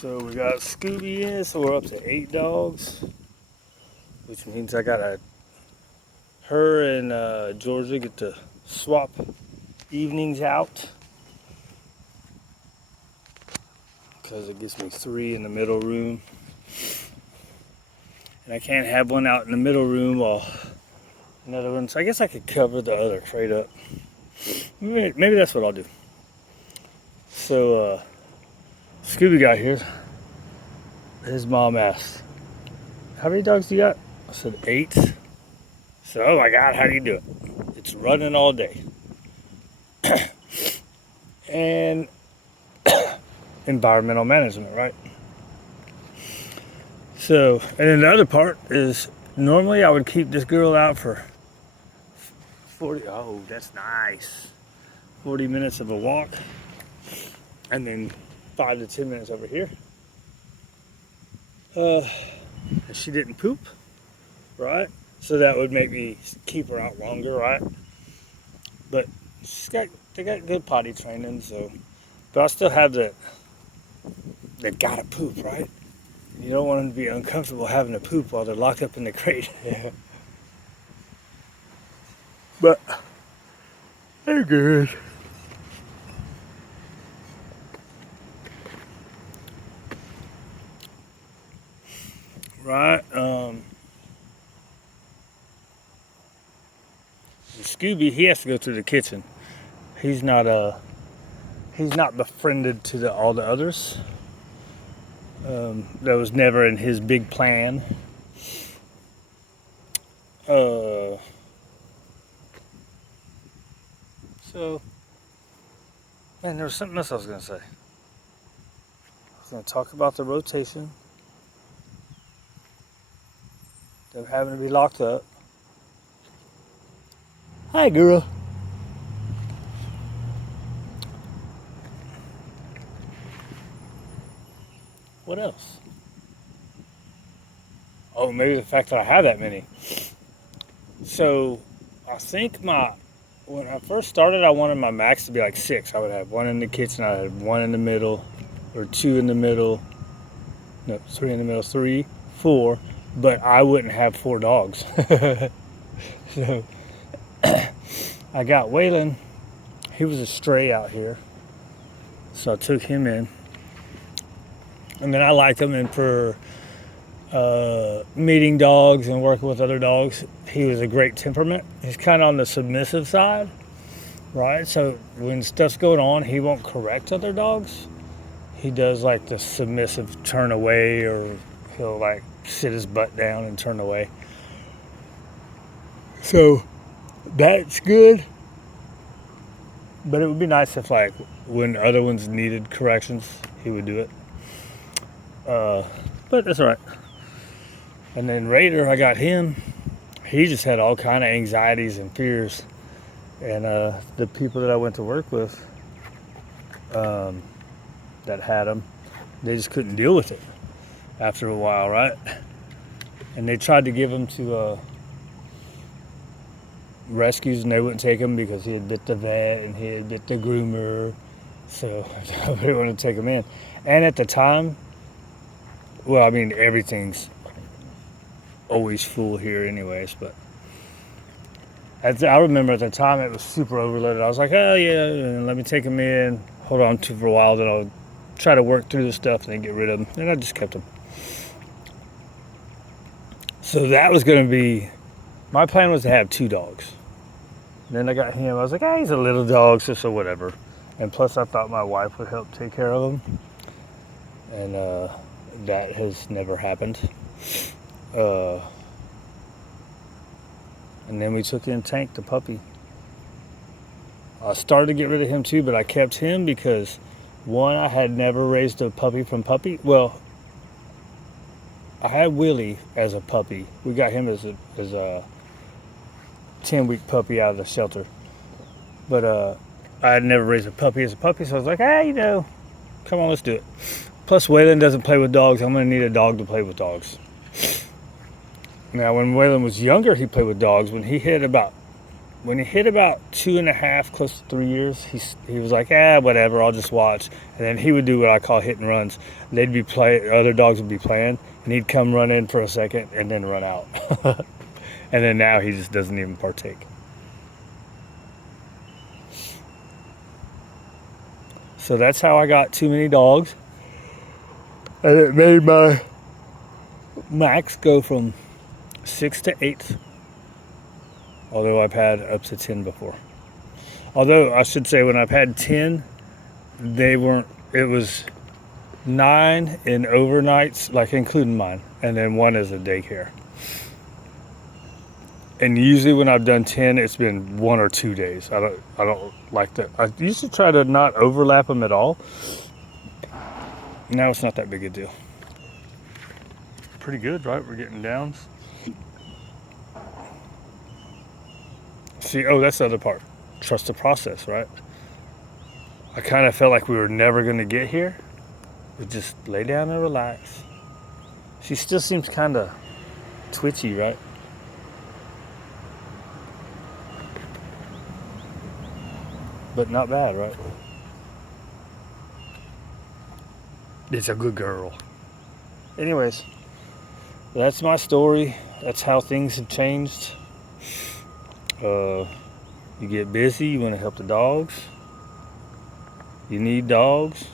So we got Scooby in, so we're up to 8 dogs, which means I gotta, her and Georgia get to swap evenings out, because it gives me 3 in the middle room. And I can't have one out in the middle room while another one, so I guess I could cover the other crate up. Maybe that's what I'll do. So Scooby got here. His mom asked, "How many dogs do you got?" I said 8. So, oh my God, how do you do it? It's running all day. And environmental management, right? So, and then the other part is normally I would keep this girl out for 40, oh, that's nice. 40 minutes of a walk, and then 5 to 10 minutes over here. She didn't poop, right? So that would make me keep her out longer, right? But they got good potty training, so. But I still have they gotta poop, right? You don't want them to be uncomfortable having to poop while they're locked up in the crate. But they're good. Right? Scooby, he has to go through the kitchen. He's not befriended to all the others. That was never in his big plan. So, man, there was something else I was gonna say. I was gonna talk about the rotation. Them having to be locked up. Hi, girl. What else? Oh, maybe the fact that I have that many. So, I think when I first started, I wanted my max to be like 6. I would have 1 in the kitchen, I had 1 in the middle, or 2 in the middle, no, 3 in the middle, 3, 4, but I wouldn't have 4 dogs. So, I got Waylon. He was a stray out here, so I took him in. And then I liked him, and for meeting dogs and working with other dogs, he was a great temperament. He's kind of on the submissive side, right? So when stuff's going on, he won't correct other dogs. He does like the submissive turn away, or he'll like sit his butt down and turn away. So that's good. But it would be nice if, like, when other ones needed corrections, he would do it. But that's all right. And then Raider, I got him. He just had all kind of anxieties and fears. And the people that I went to work with that had him, they just couldn't deal with it after a while, right? And they tried to give him to rescues, and they wouldn't take him because he had bit the vet and he had bit the groomer. So nobody wanted to take him in. And at the time, well, I mean, everything's always full here anyways, but I remember at the time it was super overloaded. I was like, oh yeah, let me take him in, hold on to for a while, then I'll try to work through the stuff and then get rid of him. And I just kept him. So that was going to be, my plan was to have 2 dogs. And then I got him. I was like, he's a little dog, so whatever. And plus I thought my wife would help take care of him. And that has never happened. And then we took in Tank, the puppy. I started to get rid of him too, but I kept him because, one, I had never raised a puppy from puppy. Well, I had Willie as a puppy. We got him as a 10-week puppy out of the shelter. But I had never raised a puppy as a puppy, so I was like, come on, let's do it. Plus, Waylon doesn't play with dogs. I'm going to need a dog to play with dogs. Now, when Waylon was younger, he played with dogs. When he hit about when he hit about 2.5, close to 3 years, he was like, whatever, I'll just watch. And then he would do what I call hit and runs. They'd be other dogs would be playing, and he'd come run in for a second and then run out. And then now he just doesn't even partake. So that's how I got too many dogs. And it made my max go from 6 to 8. Although I've had up to 10 before. Although I should say when I've had 10, it was 9 in overnights, like including mine, and then 1 as a daycare. And usually when I've done 10, it's been 1 or 2 days. I don't like that. I used to try to not overlap them at all. Now it's not that big a deal. Pretty good, right? We're getting downs. See, that's the other part. Trust the process, right? I kind of felt like we were never going to get here. We just lay down and relax. She still seems kind of twitchy, right? But not bad, right? It's a good girl. Anyways, that's my story. That's how things have changed. You get busy, you want to help the dogs. You need dogs.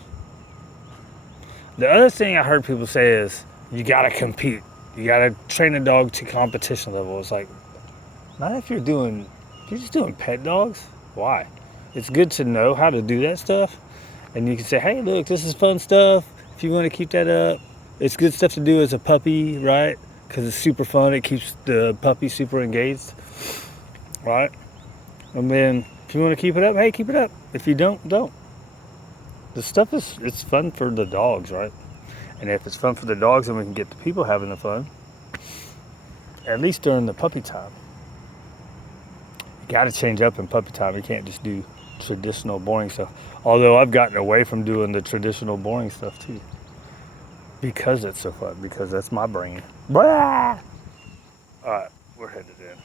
The other thing I heard people say is you gotta compete. You gotta train a dog to competition level. It's like, not if you're just doing pet dogs. Why? It's good to know how to do that stuff. And you can say, hey, look, this is fun stuff. If you want to keep that up, it's good stuff to do as a puppy, right? Because it's super fun. It keeps the puppy super engaged. Right? And then if you want to keep it up, hey, keep it up. If you don't, don't. The stuff it's fun for the dogs, right? And if it's fun for the dogs, then we can get the people having the fun. At least during the puppy time. You got to change up in puppy time. You can't just do traditional boring stuff. Although I've gotten away from doing the traditional boring stuff too. Because it's so fun. Because that's my brain. Blah! All right, we're headed in.